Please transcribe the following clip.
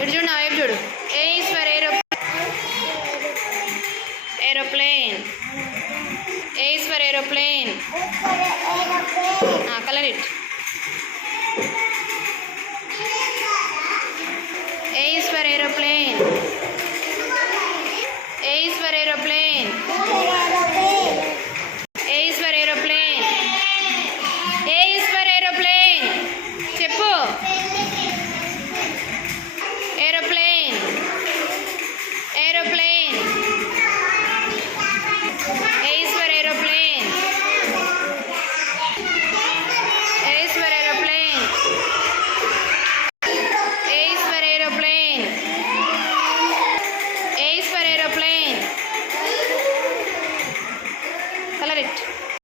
ఇటు చూడు, నా వైపు చూడు. ఏ is for aeroplane. A is for aeroplane. Colour it.